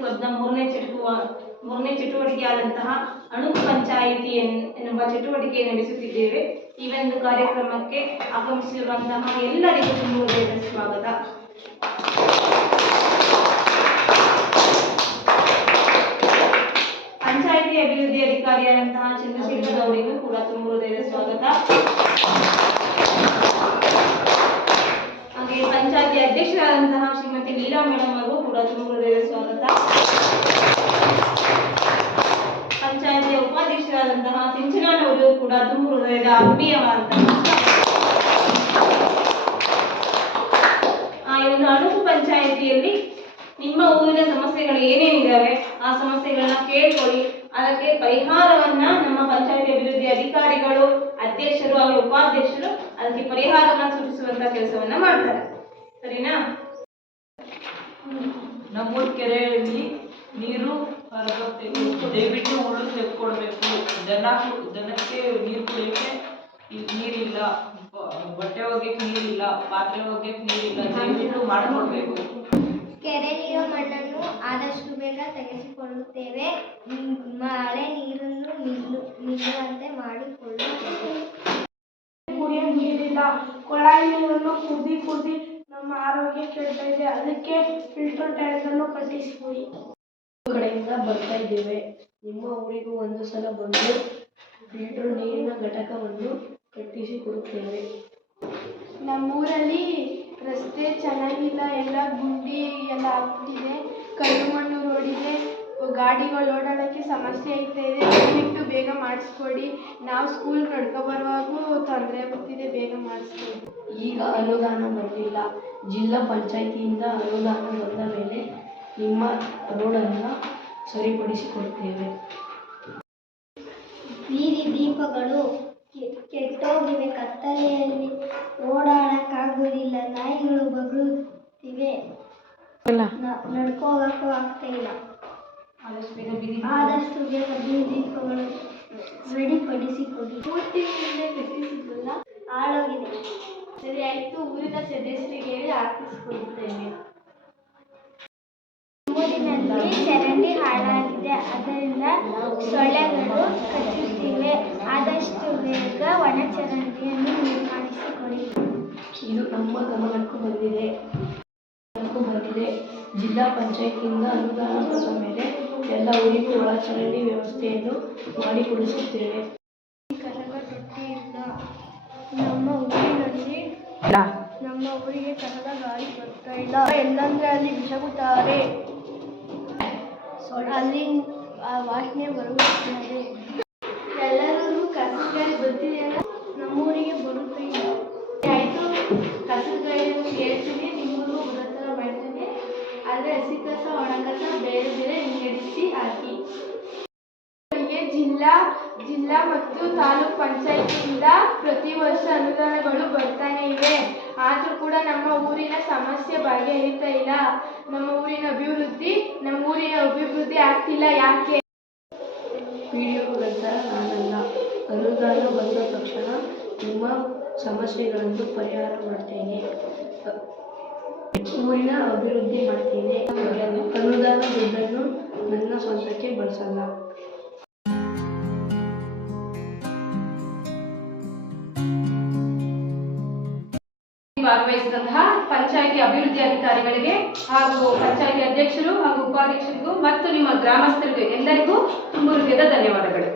ಕ್ಲಬ್ನ ಮೂರನೇ ಚಟುವಟಿಕೆಯಾದಂತಹ ಅಣುಕು ಪಂಚಾಯಿತಿ ಎನ್ನುವ ಚಟುವಟಿಕೆಯನ್ನು ನಡೆಸುತ್ತಿದ್ದೇವೆ. ಈ ಒಂದು ಕಾರ್ಯಕ್ರಮಕ್ಕೆ ಆಗಮಿಸಿರುವಂತಹ ಎಲ್ಲರಿಗೂ ತುಂಬ ಹೃದಯದ ಸ್ವಾಗತ. ಪಂಚಾಯಿತಿ ಅಭಿವೃದ್ಧಿ ಅಧಿಕಾರಿಯಾದಂತಹ ಚಂದ್ರಶೇಖರ್ ಅವರಿಗೂ ಕೂಡ ತುಂಬ ಹೃದಯದ ಸ್ವಾಗತ. ಹಾಗೆ ಪಂಚಾಯಿತಿ ಅಧ್ಯಕ್ಷರಾದಂತಹ ಶ್ರೀಮತಿ ಲೀಲಾ ಮೇಡಮ್ ಅವರಿಗೂ ಕೂಡ ತುಂಬ ಹೃದಯದ ಸ್ವಾಗತ. ಪಂಚಾಯಿತಿಯ ಉಪಾಧ್ಯಕ್ಷರಾದಂತಹ ಸಿಂಚನಾಳ್ ಅವರಿಗೂ ಕೂಡ ತುಂಬ ಹೃದಯದ ಆತ್ಮೀಯವಾದಂತಹ ಈ ಒಂದು ಅಣುಕು ಪಂಚಾಯಿತಿಯಲ್ಲಿ ನಿಮ್ಮ ಊರಿನ ಸಮಸ್ಯೆಗಳು ಏನೇನಿದ್ದಾವೆ ಆ ಸಮಸ್ಯೆಗಳನ್ನ ಕೇಳ್ಕೊಳ್ಳಿ. ಅದಕ್ಕೆ ಪರಿಹಾರವನ್ನ ನಮ್ಮ ಪಂಚಾಯಿತಿ ಅಭಿವೃದ್ಧಿ ಅಧಿಕಾರಿಗಳು, ಅಧ್ಯಕ್ಷರು ಹಾಗೂ ಉಪಾಧ್ಯಕ್ಷರು ಅದಕ್ಕೆ ಪರಿಹಾರವನ್ನ ಸೂಚಿಸುವಂತ ಕೆಲಸವನ್ನ ಮಾಡ್ತಾರೆ. ಸರಿನಾ? ನಮ್ಮೂರ ಕೆರೆಯಲ್ಲಿ ನೀರು ದಯವಿಟ್ಟು ಹುಳು ತೆಗೆದುಕೊಡ್ಬೇಕು. ಜನಕ್ಕೆ ನೀರು ಕುಡಿಯೋಕೆ ನೀರಿಲ್ಲ, ಬಟ್ಟೆ ಒಗೆಯಕ್ಕೆ ನೀರಿಲ್ಲ, ಪಾತ್ರೆ ಒಗೆಯಕ್ಕೆ ನೀರಿಲ್ಲ, ದಯವಿಟ್ಟು ಮಾಡಿಕೊಡ್ಬೇಕು. ಕೆರೆಯಲ್ಲಿರೋ ಮಣ್ಣನ್ನು ಆದಷ್ಟು ಬೇಗ ತೆಗೆಸಿಕೊಳ್ಳುತ್ತೇವೆ. ಮಳೆ ನೀರನ್ನು ನಿಲ್ಲುವಂತೆ ಮಾಡಿಕೊಳ್ಳುತ್ತೇವೆ. ಕುಡಿಯೋ ನೀರಿಲ್ಲ, ಕೊಳಾಯಿ ನೀರನ್ನು ಕುದಿ ನಮ್ಮ ಆರೋಗ್ಯ ಕೆಡ್ತಾ ಇದೆ. ಅದಕ್ಕೆ ಫಿಲ್ಟರ್ ಟ್ಯಾಂಕ್ ಅನ್ನು ಕಟ್ಟಿಸಿಕೊಡಿ. ಕಡೆಯಿಂದ ಬರ್ತಾ ಇದ್ದೇವೆ. ನಿಮ್ಮ ಊರಿಗೂ ಒಂದು ಸಲ ಬಂದು ಫಿಲ್ಟರ್ ನೀರಿನ ಘಟಕವನ್ನು ಕಟ್ಟಿಸಿಕೊಡುತ್ತೇವೆ. ನಮ್ಮೂರಲ್ಲಿ ರಸ್ತೆ ಚೆನ್ನಾಗಿಲ್ಲ, ಎಲ್ಲ ಗುಂಡಿ ಎಲ್ಲ ಆಗ್ತಿದೆ, ಕಲ್ಲು ಮಣ್ಣು ರೋಡ್ ಇದೆ, ಗಾಡಿಗಳು ಓಡಾಡೋಕ್ಕೆ ಸಮಸ್ಯೆ ಆಗ್ತಾ ಇದೆ. ದಯವಿಟ್ಟು ಬೇಗ ಮಾಡಿಸ್ಕೊಡಿ. ನಾವು ಸ್ಕೂಲ್ ನಡ್ಕೊ ಬರುವಾಗೂ ತೊಂದರೆ ಬರ್ತಿದೆ, ಬೇಗ ಮಾಡಿಸ್ಕೊಡಿ. ಈಗ ಅನುದಾನ ಬಂದಿಲ್ಲ. ಜಿಲ್ಲಾ ಪಂಚಾಯಿತಿಯಿಂದ ಅನುದಾನ ಬಂದ ಮೇಲೆ ನಿಮ್ಮ ರೋಡನ್ನು ಸರಿಪಡಿಸಿಕೊಡ್ತೇವೆ. ಬೀದಿ ದೀಪಗಳು ಕೆಟ್ಟೋಗಿವೆ, ಕತ್ತಲೆಯಲ್ಲಿ ಓಡಾಡಕ್ಕಾಗುವುದಿಲ್ಲ, ನಾಯಿಗಳು ಬಗ್ಳುತ್ತಿವೆ, ನಡ್ಕೋಗಕ್ಕೂ ಆಗ್ತಾ ಇಲ್ಲ. ಆದಷ್ಟು ಬೇಗ ಬೀದಿ ದೀಪಗಳು ಸರಿಪಡಿಸಿಕೊಡಿ. ಪೂರ್ತಿ ಹಿಂದೆ ಕಟ್ಟಿಸಿದ್ವಲ್ಲ, ಹಾಳಾಗಿದೆ. ಸರಿ ಆಯಿತು, ಊರಿನ ಸದಸ್ಯರಿಗೆ ಹೇಳಿ ಹಾಕಿಸಿಕೊಡುತ್ತೇವೆ. ಊರಿನಲ್ಲಿ ಚರಂಡಿ ಹಾಳಾಗಿದೆ, ಅದರಿಂದ ಸೊಳ್ಳೆಗಳು ಕಚ್ಚುತ್ತಿವೆ. ಆದಷ್ಟು ಬೇಗ ಒಣ ಚರಂಡಿಯನ್ನು ನಿರ್ಮಾಣಿಸಿಕೊಡಿ. ಇದು ನಮ್ಮ ಗಮನಕ್ಕೂ ಬಂದಿದೆ. ಜಿಲ್ಲಾ ಪಂಚಾಯಿತಿಯಿಂದ ಅನುದಾನ ಬಂದ ಮೇಲೆ ಎಲ್ಲ ಊರಿಗೂ ಒಳಚರಂಡಿ ವ್ಯವಸ್ಥೆಯನ್ನು ಮಾಡಿಕೊಡಿಸುತ್ತೇವೆ. ಕಸದ ತೊಟ್ಟಿಯಿಂದ ನಮ್ಮ ಊರಿಗೆ ಕಸದ ಗಾಳಿ ಬರ್ತಾ ಇಲ್ಲ. ಎಲ್ಲಂದ್ರೆ ಅಲ್ಲಿ ಬಿಸಾಗುತ್ತಾರೆ, ಅಲ್ಲಿ ವಾಸನೆ ಬರುತ್ತದೆ. ಎಲ್ಲರೂ ಕಸದ ಗಾಳಿ ಬರ್ತಿದೆಯಲ್ಲ, ನಮ್ಮೂರಿಗೆ ಬರುತ್ತಾ ಇಲ್ಲ. ಆಯಿತು, ಕಸದ ಗಾಳಿಯನ್ನು ಹೇಳ್ತೀನಿ, ನಿಮ್ಮೂರಿಗೂ ಬರೋ ಥರ ಮಾಡ್ತೀನಿ. ಆದರೆ ಹಸಿ ಕಸ, ಒಣ ಕಸ ಬೇರೆ ಬೇರೆ ವಿಂಗಡಿಸಿ ಹಾಕಿ. ಜಿಲ್ಲಾ ಮತ್ತು ತಾಲೂಕು ಪಂಚಾಯಿತಿಯಿಂದ ಪ್ರತಿ ವರ್ಷ ಅನುದಾನಗಳು ಬರ್ತಾನೆ ಇವೆ. ಆದರೂ ಕೂಡ ನಮ್ಮ ಊರಿನ ಸಮಸ್ಯೆ ಬಗೆಹರಿತಾ ಇಲ್ಲ. ನಮ್ಮ ಊರಿನ ಅಭಿವೃದ್ಧಿ ಆಗ್ತಿಲ್ಲ. ಯಾಕೆ? PDO ನಂತರ ನಾನಲ್ಲ. ಅನುದಾನ ಬಂದ ತಕ್ಷಣ ನಿಮ್ಮ ಸಮಸ್ಯೆಗಳನ್ನು ಪರಿಹಾರ ಮಾಡ್ತೇನೆ, ಊರಿನ ಅಭಿವೃದ್ಧಿ ಮಾಡ್ತೇನೆ. ಅನುದಾನ ದುಡ್ಡನ್ನು ನನ್ನ ಸ್ವಂತಕ್ಕೆ ಬಳಸಲ್ಲ. ಭಾಗವಹಿಸಿದಂತಹ ಪಂಚಾಯಿತಿ ಅಭಿವೃದ್ಧಿ ಅಧಿಕಾರಿಗಳಿಗೆ ಹಾಗೂ ಪಂಚಾಯಿತಿ ಅಧ್ಯಕ್ಷರು ಹಾಗೂ ಉಪಾಧ್ಯಕ್ಷರಿಗೂ ಮತ್ತು ನಿಮ್ಮ ಗ್ರಾಮಸ್ಥರಿಗೂ ಎಲ್ಲರಿಗೂ ತುಂಬ ಹೃದಯದ ಧನ್ಯವಾದಗಳು.